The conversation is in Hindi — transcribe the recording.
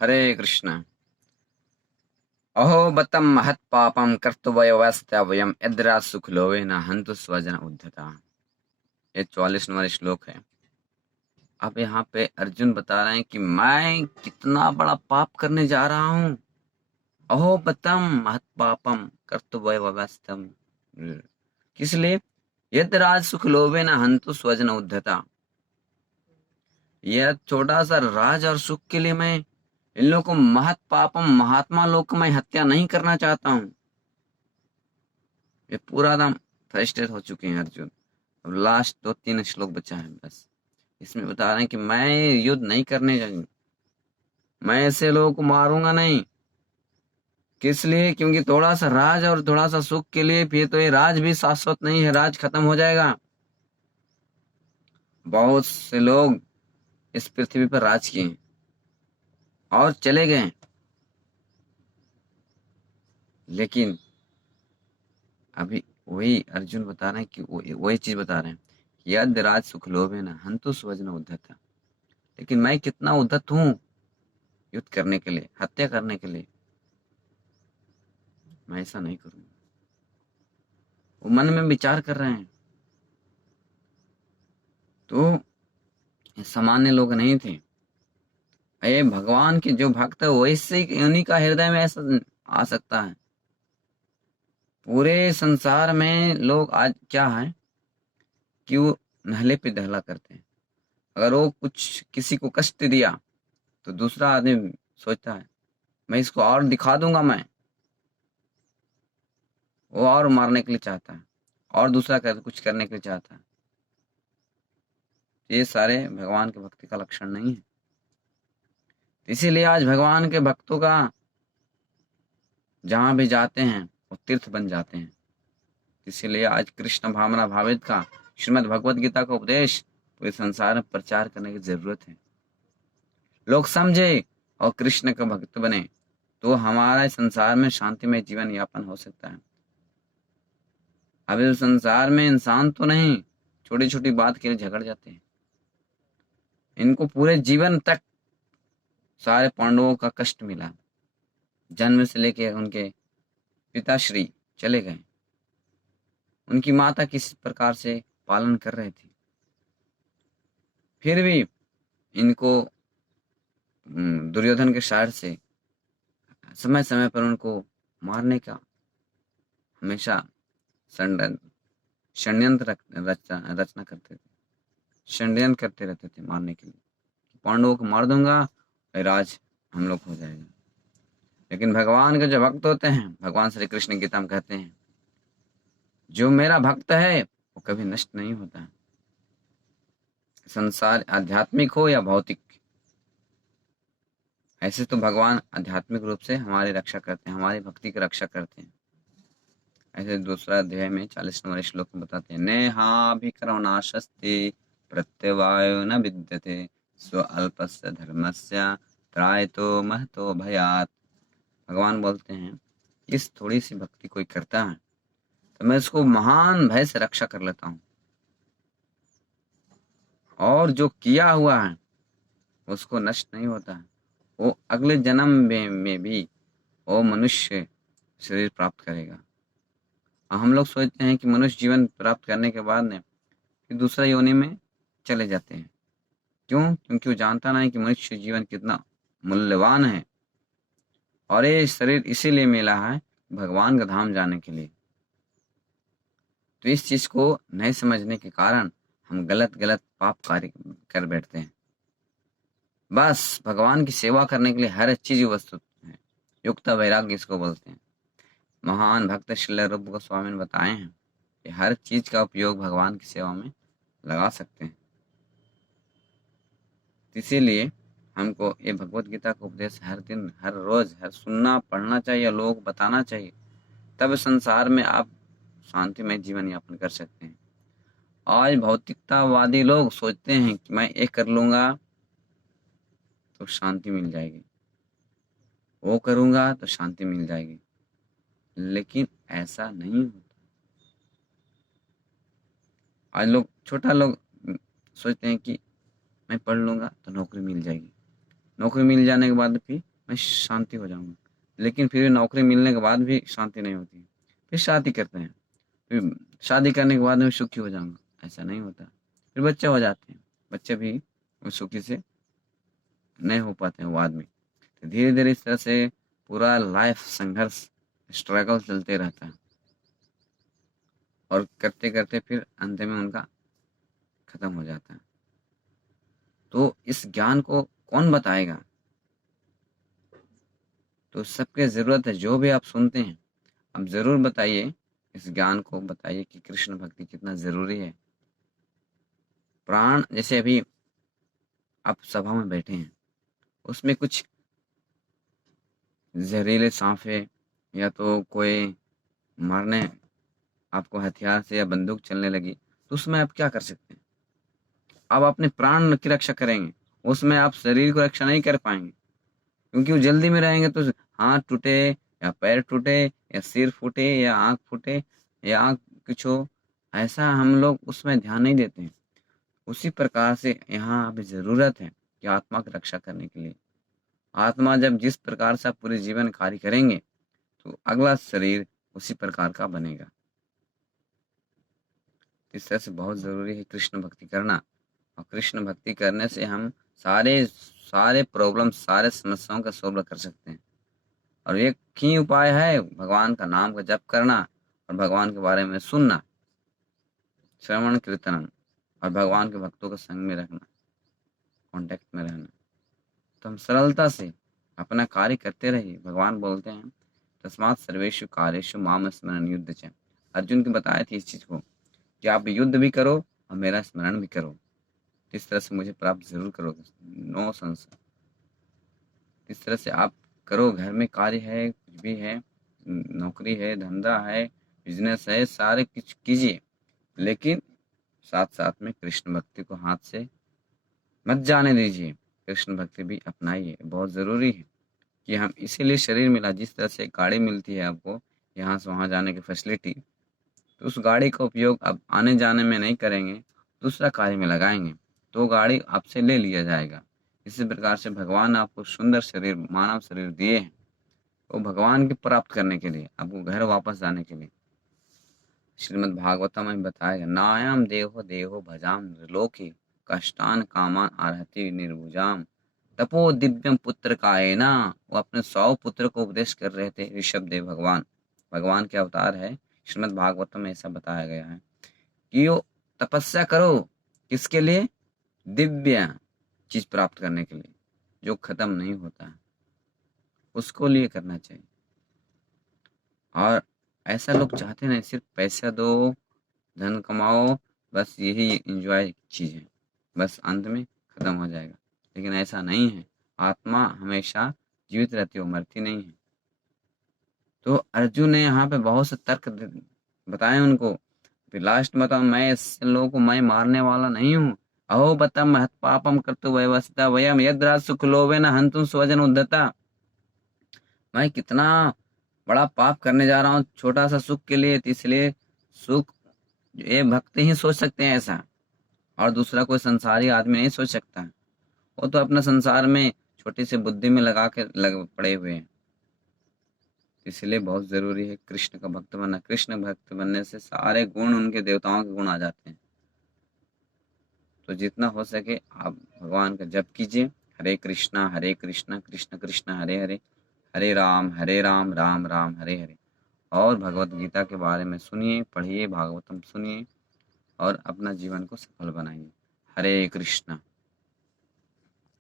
हरे कृष्ण। अहो बतम महत पापम कर्तव्यवस्तव्यम यद्रा सुख लोवे न हंतु स्वजन उद्धता। ये 44 नंबर श्लोक है। अब यहाँ पे अर्जुन बता रहे हैं कि मैं कितना बड़ा पाप करने जा रहा हूँ। अहो बतम महत पापम कर्तव्यवस्तम, किस लिए? यद राज सुख लोवे न हंतु स्वजन उद्धता। यह छोटा सा राज और सुख के लिए मैं इन लोगों को महत पापम महात्मा लोग को मैं हत्या नहीं करना चाहता हूँ। ये पूरा एकदम फ्रस्ट्रेट हो चुके हैं अर्जुन। अब लास्ट 2-3 श्लोक बचा है बस। इसमें बता रहे हैं कि मैं युद्ध नहीं करने जाऊंगा, मैं ऐसे लोगों को मारूंगा नहीं। किस लिए? क्योंकि थोड़ा सा राज और थोड़ा सा सुख के लिए फिर तो ये राज भी शाश्वत नहीं है, राज खत्म हो जाएगा। बहुत से लोग इस पृथ्वी पर राज किए हैं और चले गए, लेकिन अभी वही अर्जुन बता रहे हैं कि वही चीज बता रहे हैं। यद राज सुख लोभे न हंतु स्वजन उद्धत। लेकिन मैं कितना उद्धत हूँ युद्ध करने के लिए, हत्या करने के लिए। मैं ऐसा नहीं करूंगा। वो मन में विचार कर रहे हैं। तो ये सामान्य लोग नहीं थे। ये भगवान के जो भक्त है वैसे ही उन्हीं का हृदय में ऐसा आ सकता है। पूरे संसार में लोग आज क्या है कि वो नहले पे दहला करते हैं। अगर वो कुछ किसी को कष्ट दिया तो दूसरा आदमी सोचता है मैं इसको और दिखा दूंगा। मैं वो और मारने के लिए चाहता है और दूसरा कुछ करने के लिए चाहता है। ये सारे भगवान के भक्ति का लक्षण नहीं है। इसीलिए आज भगवान के भक्तों का जहां भी जाते हैं वो तीर्थ बन जाते हैं। इसीलिए आज कृष्ण भावना भावित का श्रीमद् भगवत गीता का उपदेश पूरे संसार में प्रचार करने की जरूरत है। लोग समझे और कृष्ण का भक्त बने तो हमारा संसार में शांतिमय जीवन यापन हो सकता है। अभी संसार में इंसान तो नहीं, छोटी छोटी बात के लिए झगड़ जाते हैं। इनको पूरे जीवन तक सारे पांडवों का कष्ट मिला। जन्म से लेके उनके पिताश्री चले गए, उनकी माता किस प्रकार से पालन कर रहे थे, फिर भी इनको दुर्योधन के शार से समय समय पर उनको मारने का हमेशा षड्यंत्र रचना करते थे, षड्यंत्र करते रहते थे मारने के लिए। पांडवों को मार दूंगा राज हम लोग हो जाएगा। लेकिन भगवान के जो भक्त होते हैं, भगवान श्री कृष्ण गीता में कहते हैं जो मेरा भक्त है वो कभी नष्ट नहीं होता है। संसार आध्यात्मिक हो या भौतिक, ऐसे तो भगवान आध्यात्मिक रूप से हमारी रक्षा करते हैं, हमारी भक्ति की रक्षा करते हैं। ऐसे दूसरा अध्याय में 40 नंबर श्लोक में बताते हैं नेहाभिकरुणाशस्ति प्रत्यवायो न विद्यते स्व अल्पस्य धर्मस्य त्रायतो महतो भयात। भगवान बोलते हैं इस थोड़ी सी भक्ति कोई करता है तो मैं उसको महान भय से रक्षा कर लेता हूँ, और जो किया हुआ है उसको नष्ट नहीं होता है। वो अगले जन्म में भी वो मनुष्य शरीर प्राप्त करेगा। और हम लोग सोचते हैं कि मनुष्य जीवन प्राप्त करने के बाद ने फिर दूसरा योनि में चले जाते हैं। क्यों? क्योंकि वो जानता नहीं कि मनुष्य जीवन कितना मूल्यवान है और ये शरीर इसीलिए मिला है भगवान का धाम जाने के लिए। तो इस चीज को नहीं समझने के कारण हम गलत गलत पाप कार्य कर बैठते हैं। बस भगवान की सेवा करने के लिए हर चीज वस्तु है। युक्त वैराग्य इसको बोलते हैं। महान भक्त श्रील रूप गोस्वामी ने बताए हैं कि हर चीज का उपयोग भगवान की सेवा में लगा सकते हैं। इसीलिए हमको ये भगवत गीता का उपदेश हर दिन, हर रोज, हर सुनना पढ़ना चाहिए, लोगों को बताना चाहिए। तब संसार में आप शांतिमय जीवन यापन कर सकते हैं। आज भौतिकतावादी लोग सोचते हैं कि मैं ये कर लूंगा तो शांति मिल जाएगी, वो करूंगा तो शांति मिल जाएगी, लेकिन ऐसा नहीं होता। आज लोग छोटा लोग सोचते हैं कि मैं पढ़ लूंगा तो नौकरी मिल जाएगी, नौकरी मिल जाने के बाद भी मैं शांति हो जाऊँगा। लेकिन फिर नौकरी मिलने के बाद भी शांति नहीं होती। फिर शादी करते हैं, फिर शादी करने के बाद मैं सुखी हो जाऊँगा, ऐसा नहीं होता। फिर बच्चे हो जाते हैं, बच्चे भी वो सुखी से नहीं हो पाते हैं वो आदमी। तो धीरे-धीरे इस तरह से पूरा लाइफ संघर्ष, स्ट्रगल चलते रहता है और करते-करते फिर अंत में उनका खत्म हो जाता है। तो इस ज्ञान को कौन बताएगा? तो सबके ज़रूरत है, जो भी आप सुनते हैं, आप ज़रूर बताइए, इस ज्ञान को बताइए कि कृष्ण भक्ति कितना ज़रूरी है। प्राण जैसे अभी आप सभा में बैठे हैं, उसमें कुछ ज़हरीले साँप है या तो कोई मारने आपको हथियार से या बंदूक चलने लगी, तो उसमें आप क्या कर सकते हैं? आप अपने प्राण की रक्षा करेंगे, उसमें आप शरीर को रक्षा नहीं कर पाएँगे। क्योंकि वो जल्दी में रहेंगे तो हाथ टूटे या पैर टूटे या सिर फूटे या आँख फूटे या आँख कुछ हो, ऐसा हम लोग उसमें ध्यान नहीं देते हैं। उसी प्रकार से यहाँ अभी ज़रूरत है कि आत्मा की रक्षा करने के लिए। आत्मा जब जिस प्रकार से आप पूरे जीवन कार्य करेंगे, तो अगला शरीर उसी प्रकार का बनेगा। इस तरह से बहुत ज़रूरी है कृष्ण भक्ति करना और कृष्ण भक्ति करने से हम सारे सारे प्रॉब्लम, सारे समस्याओं का सॉल्व कर सकते हैं। और एक ही उपाय है भगवान का नाम का जप करना और भगवान के बारे में सुनना, श्रवण कीर्तनम और भगवान के भक्तों के संग में रखना, कांटेक्ट में रहना। तो हम सरलता से अपना कार्य करते रहिए। भगवान बोलते हैं तस्मात् सर्वेषु कार्येषु माम स्मरण युद्ध च। अर्जुन को बताया थी इस चीज को कि आप युद्ध भी करो और मेरा स्मरण भी करो, इस तरह से मुझे प्राप्त जरूर करोगे, नो संशय। इस तरह से आप करो, घर में कार्य है, कुछ भी है, नौकरी है, धंधा है, बिजनेस है, सारे कुछ कीजिए, लेकिन साथ साथ में कृष्ण भक्ति को हाथ से मत जाने दीजिए। कृष्ण भक्ति भी अपनाइए, बहुत ज़रूरी है कि हम इसीलिए शरीर मिला। जिस तरह से गाड़ी मिलती है आपको यहाँ से वहाँ जाने की फैसिलिटी, तो उस गाड़ी का उपयोग अब आने जाने में नहीं करेंगे, दूसरा कार्य में लगाएंगे, तो गाड़ी आपसे ले लिया जाएगा। इसी प्रकार से भगवान आपको सुंदर शरीर, मानव शरीर दिए हैं, तो भगवान की प्राप्त करने के लिए, आपको घर वापस जाने के लिए। श्रीमद् भागवतम में बताया गया, नायाम देहो देहो भजाम लोके कष्टान कामान आरहति निर्भुजाम तपो दिव्यम पुत्र कायेना। वो अपने 100 पुत्र को उपदेश कर रहे थे, ऋषभ देव भगवान, भगवान के अवतार है। श्रीमद् भागवतम में ऐसा बताया गया है कि वो तपस्या करो, किसके लिए? दिव्य चीज प्राप्त करने के लिए, जो खत्म नहीं होता है, उसको लिए करना चाहिए। और ऐसा लोग चाहते नहीं सिर्फ पैसा दो, धन कमाओ, बस यही एंजॉय चीज है, बस अंत में खत्म हो जाएगा। लेकिन ऐसा नहीं है, आत्मा हमेशा जीवित रहती है, वो मरती नहीं है। तो अर्जुन ने यहाँ पे बहुत से तर्क बताए उनको। फिर लास्ट में बताओ, मैं इस लोगों को मैं मारने वाला नहीं हूँ। अहो बता महत पापम कर्तु वयवस्ता वयम यद्राज सुख लोभेन हन्तुम स्वजन उद्धता। मैं कितना बड़ा पाप करने जा रहा हूँ छोटा सा सुख के लिए, तो इसलिए सुख ये भक्त ही सोच सकते हैं ऐसा, और दूसरा कोई संसारी आदमी नहीं सोच सकता। वो तो अपना संसार में छोटी सी बुद्धि में लगा के लग पड़े हुए हैं। इसलिए बहुत जरूरी है कृष्ण का भक्त बनना। कृष्ण भक्त बनने से सारे गुण, उनके देवताओं के गुण आ जाते हैं। तो जितना हो सके आप भगवान का जप कीजिए। हरे कृष्णा कृष्ण कृष्ण हरे हरे, हरे राम राम राम हरे हरे। और भगवत गीता के बारे में सुनिए, पढ़िए, भागवतम सुनिए और अपना जीवन को सफल बनाइए। हरे कृष्णा।